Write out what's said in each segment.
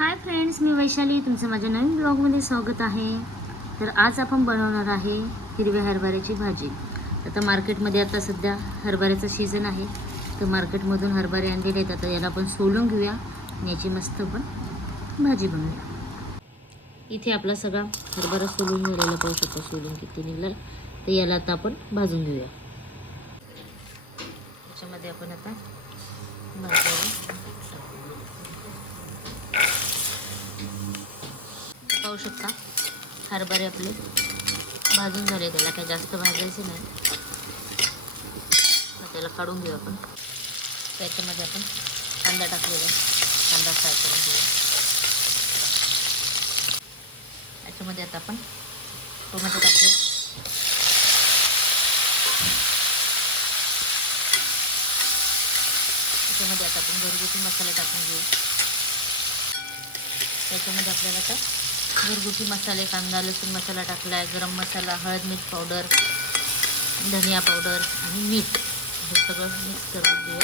Hi friends, मी वैशाली, तुमचं माझ्या नवीन ब्लॉगमध्ये स्वागत आहे. तर आज आपण बनवणार आहे हिरव्या हरभऱ्याची भाजी. आता मार्केटमध्ये आता सध्या हरभऱ्याचा सीझन आहे, तर मार्केटमधून हरभरे आणलेले आहेत. आता याला आपण सोलून घेऊया आणि याची मस्त पण भाजी बनवूया. इथे आपला सगळा हरभरा सोलून झालेला पाहू शकतो, सोलून किती निघाला. तर याला आता आपण भाजून घेऊया. त्याच्यामध्ये आपण आता पाहू शकता हरभरे आपले भाजून झाले. त्याला काही जास्त भाजायचे नाही. त्याला काढून घेऊ आपण. त्याच्यामध्ये आपण कांदा टाकलेला आहे, कांदा फ्राय करून घेऊया. त्याच्यामध्ये आता आपण टोमॅटो टाकूया. त्याच्यामध्ये आता आपण घरगुती मसाले टाकून घेऊ. त्याच्यामध्ये आपल्याला आता घरगुती मसाले, कांदा लसूण मसाला टाकला आहे, गरम मसाला, हळद मीठ पावडर, धनिया पावडर आणि मीठ हे सगळं मिक्स करून घेऊ.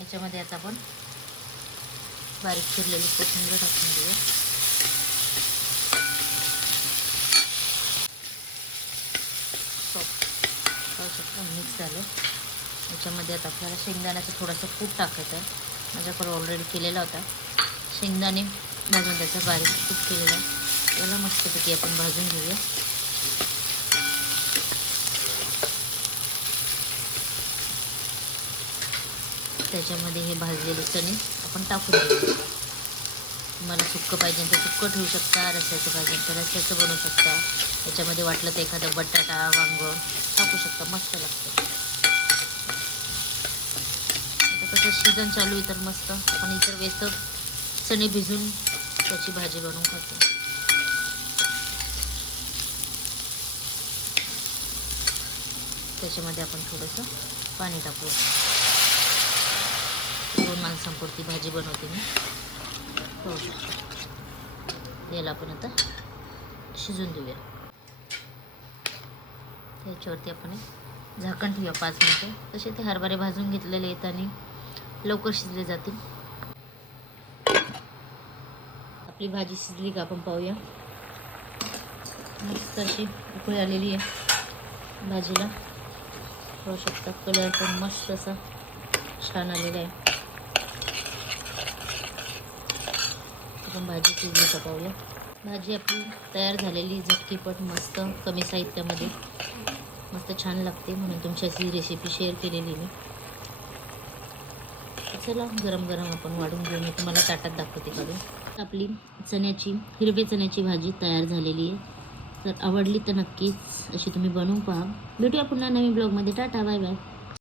याच्यामध्ये आता आपण बारीक चिरलेली कोथिंबीर टाकून घेऊया. मिक्स झालं. याच्यामध्ये आता आपल्याला शेंगदाण्याचं थोडंसं कूट टाकायचं आहे. माझ्याकडे ऑलरेडी केलेला होता. शेंगदाणे भाजून त्याचा बारीक कूट केलेला आहे. याला मस्तपैकी आपण भाजून घेऊया. त्याच्यामध्ये हे भाजलेले चणे आपण टाकून घेऊया. तुम्हाला सुक्कं पाहिजे तर सुक्कं ठेवू शकता, रस्स्याचं पाहिजे तर रस्स्याचं बनवू शकता. याच्यामध्ये वाटलं तर एखादा बटाटा, वांग टाकू शकता, मस्त लागतं. तसं सीझन चालू आहे तर मस्त आपण इतर वेळेस तर चणे भिजून त्याची भाजी बनवून खातो. त्याच्यामध्ये आपण थोडंसं पाणी टाकूया. 2 माणसांपुरती भाजी बनवते मी. पाहू शकतो. याला आपण आता शिजून देऊया. याच्यावरती आपण झाकण ठेवूया 5 मिनिटं. तसे ते हरभरे भाजून घेतलेले आहेत आणि लवकर शिजले जातील. आपली भाजी शिजली का आपण पाहूया. मस्त अशी उकळी आलेली आहे भाजीला. पाहू शकता कलर पण मस्त असा छान आलेला आहे. आपण भाजी शिजली का पाहूया. भाजी आपली तयार झालेली, झटकीपट, मस्त कमी साहित्यामध्ये मस्त छान लागते, म्हणून तुमच्याशी रेसिपी शेअर केलेली मी. चला गरम गरम आपण वाढून घेऊन मी तुम्हाला ताटात दाखवते काढून. आपली हिरवे चण्याची भाजी तयार झालेली आहे. तर आवडली तर नक्कीच अशी तुम्ही बनवून पहा. भेटूया पुन्हा नवीन ब्लॉगमध्ये. Tata, bye bye.